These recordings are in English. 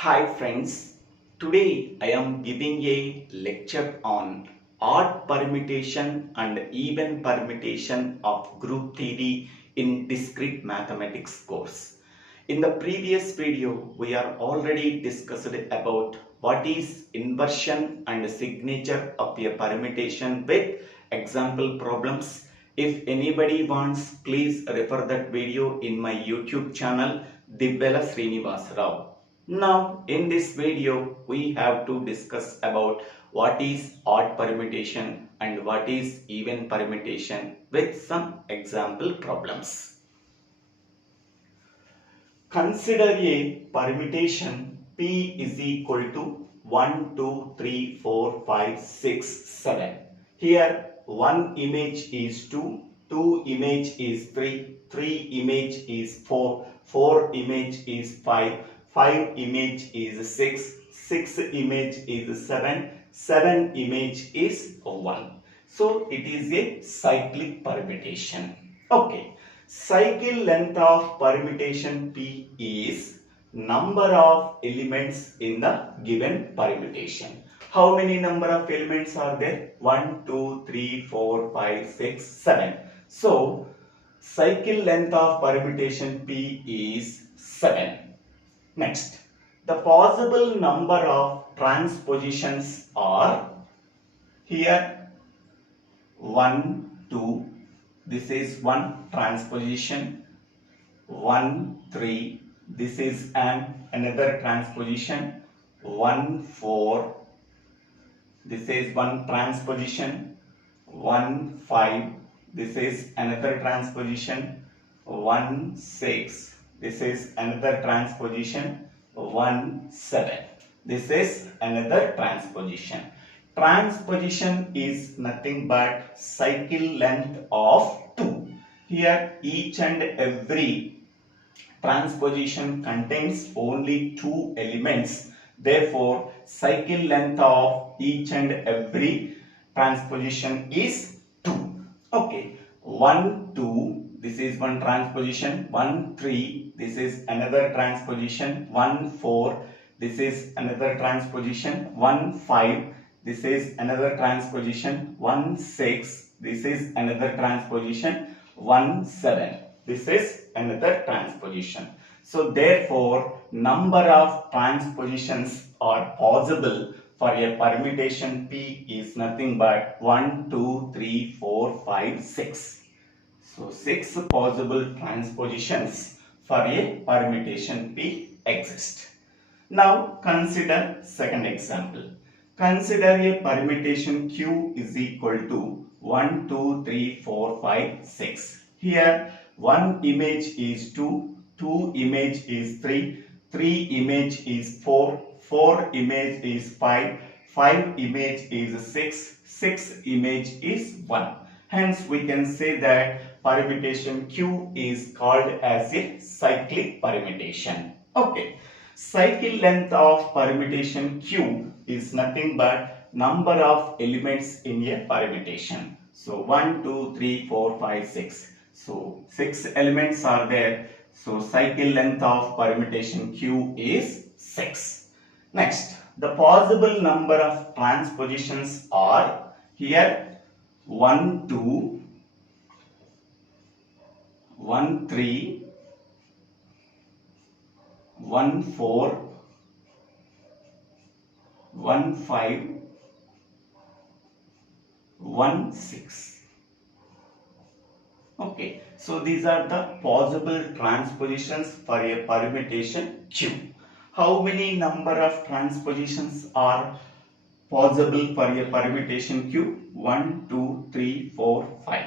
Hi friends, today I am giving a lecture on odd permutation and even permutation of group theory in discrete mathematics course. In the previous video, we are already discussed about what is inversion and signature of a permutation with example problems. If anybody wants, please refer that video in my YouTube channel, Dibbala Srinivas Rao. Now, in this video, we have to discuss about what is odd permutation and what is even permutation with some example problems. Consider a permutation P is equal to 1, 2, 3, 4, 5, 6, 7. Here, one image is 2, 2 image is 3, 3 image is 4, 4 image is 5, 5 image is 6, 6 image is 7, 7 image is 1. So, it is a cyclic permutation. Okay. Cycle length of permutation P is number of elements in the given permutation. How many number of elements are there? 1, 2, 3, 4, 5, 6, 7. So, cycle length of permutation P is 7. Next, the possible number of transpositions are here 1, 2, this is one transposition, 1, 3, this is another transposition, 1, 4, this is one transposition, 1, 5, this is another transposition, 1, 6, this is another transposition, 1, 7, this is another transposition. Transposition is nothing but cycle length of 2. Here each and every transposition contains only 2 elements. Therefore, cycle length of each and every transposition is 2. Okay, 1, 2, this is one transposition, 1, 3, this is another transposition, 1, 4, this is another transposition, 1, 5, this is another transposition, 1, 6, this is another transposition, 1, 7, this is another transposition. So therefore, number of transpositions are possible for a permutation P is nothing but 1, 2, 3, 4, 5, 6. So 6 possible transpositions for a permutation P exist. Now consider second example. Consider a permutation Q is equal to 1, 2, 3, 4, 5, 6. Here one image is 2, 2 image is 3, 3 image is 4, 4 image is 5, 5 image is 6, 6 image is 1. Hence we can say that permutation Q is called as a cyclic permutation. Okay. Cycle length of permutation Q is nothing but number of elements in a permutation. So 1, 2, 3, 4, 5, 6. So 6 elements are there. So cycle length of permutation Q is 6. Next, the possible number of transpositions are here 1, 2, 1, 3, 1, 4, 1, 5, 1, 6. Okay, so these are the possible transpositions for a permutation Q. How many number of transpositions are possible for a permutation Q? 1, 2, 3, 4, 5.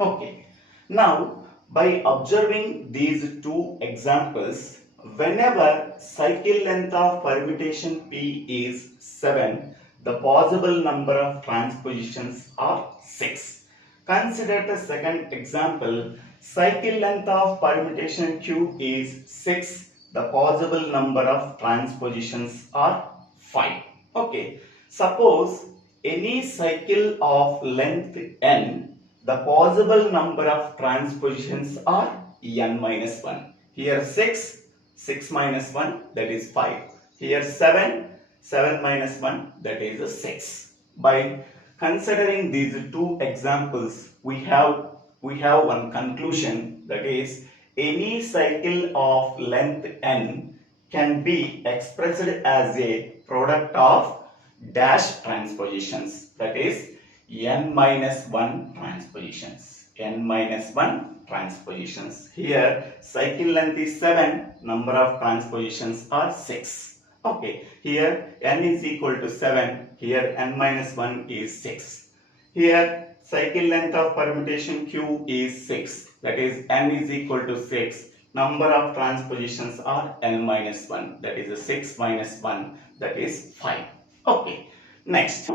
Okay, now by observing these two examples, whenever cycle length of permutation P is 7, the possible number of transpositions are 6. Consider the second example, cycle length of permutation Q is 6, the possible number of transpositions are 5. Okay, suppose any cycle of length n, the possible number of transpositions are n minus 1. Here 6, 6 minus 1, that is 5. Here 7, 7 minus 1, that is a 6. By considering these two examples, we have one conclusion, that is any cycle of length n can be expressed as a product of dash transpositions, that is n minus 1 transpositions. N minus 1 transpositions. Here cycle length is 7, number of transpositions are 6. Okay, here n is equal to 7, here n minus 1 is 6. Here cycle length of permutation Q is 6, that is n is equal to 6. Number of transpositions are n minus 1, that is 6 minus 1, that is 5. Okay, next,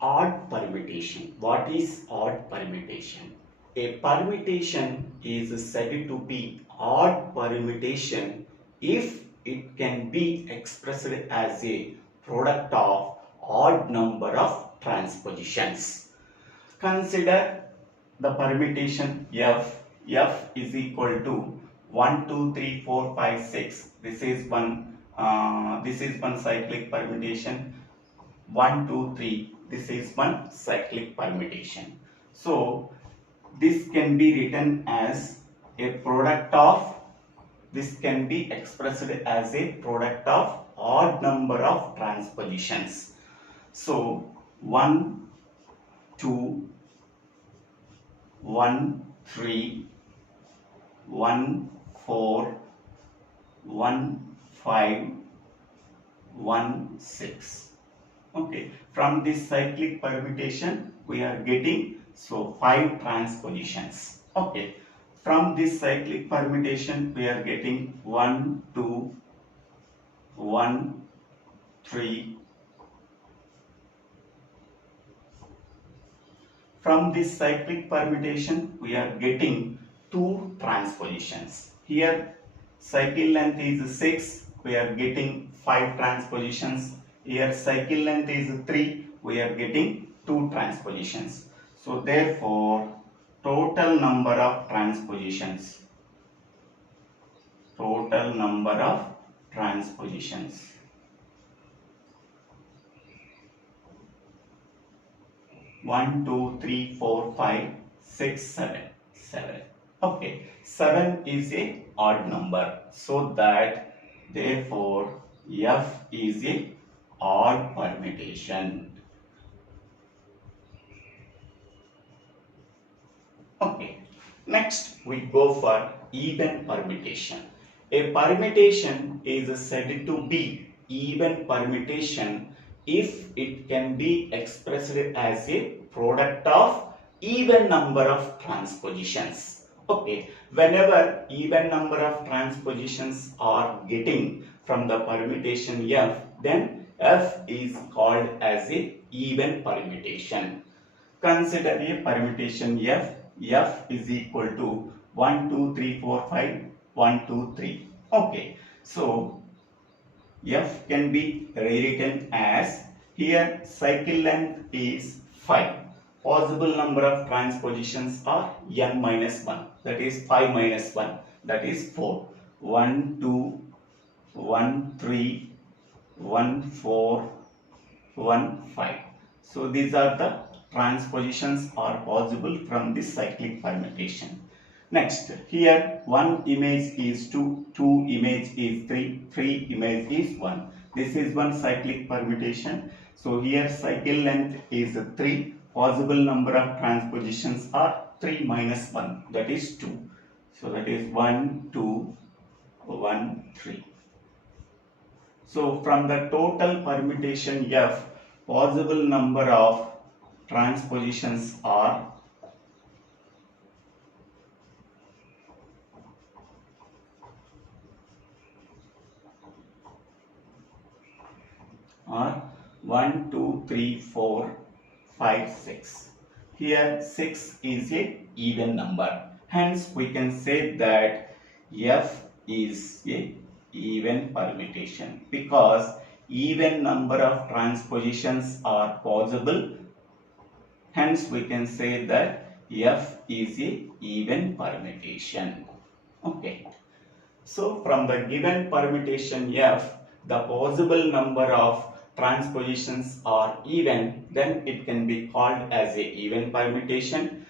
odd permutation. What is odd permutation? A permutation is said to be odd permutation if it can be expressed as a product of odd number of transpositions. Consider the permutation F. F is equal to 1, 2, 3, 4, 5, 6. This is one cyclic permutation. 1, 2, 3. This is one cyclic permutation. So this can be written as a product of, this can be expressed as a product of odd number of transpositions. So 1, 2, 1, 3, 1, 4, 1, 5, 1, 6. Okay, from this cyclic permutation we are getting 5 transpositions. Okay, from this cyclic permutation we are getting 1, 2, 1, 3. From this cyclic permutation we are getting 2 transpositions. Here cycle length is 6, we are getting 5 transpositions. Here cycle length is 3, we are getting 2 transpositions. So therefore total number of transpositions, 1, 2, 3, 4, 5, 6, 7. Okay, 7 is a odd number, so that therefore F is a odd permutation. Okay, next we go for even permutation. A permutation is said to be even permutation if it can be expressed as a product of even number of transpositions. Okay, whenever even number of transpositions are getting from the permutation F, then F is called as a even permutation. Consider a permutation F. F is equal to 1, 2, 3, 4, 5, 1, 2, 3. Okay, so F can be rewritten as, here cycle length is 5. Possible number of transpositions are n minus 1, that is 5 minus 1, that is 4. 1, 2, 1, 3, 1, 4, 1, 5. So these are the transpositions are possible from this cyclic permutation. Next, here 1 image is 2, 2 image is 3, 3 image is 1. This is one cyclic permutation. So here cycle length is 3. Possible number of transpositions are 3 minus 1, that is 2. So that is 1, 2, 1, 3. So from the total permutation F, possible number of transpositions are 1, 2, 3, 4, 5, 6. Here 6 is a even number. Hence we can say that F is a even permutation because even number of transpositions are possible. Hence we can say that F is a even permutation. Okay. So from the given permutation F, the possible number of transpositions are even, then it can be called as a even permutation.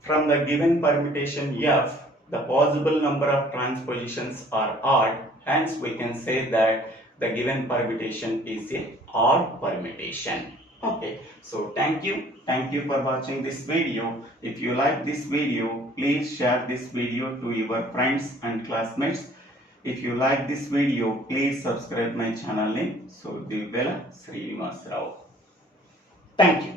From the given permutation F, the possible number of transpositions are odd, hence we can say that the given permutation is a odd permutation. Okay, so thank you for watching this video. If you like this video, please share this video to your friends and classmates. If you like this video, please subscribe my channel name Surdivela Srinivas Rao. Thank you.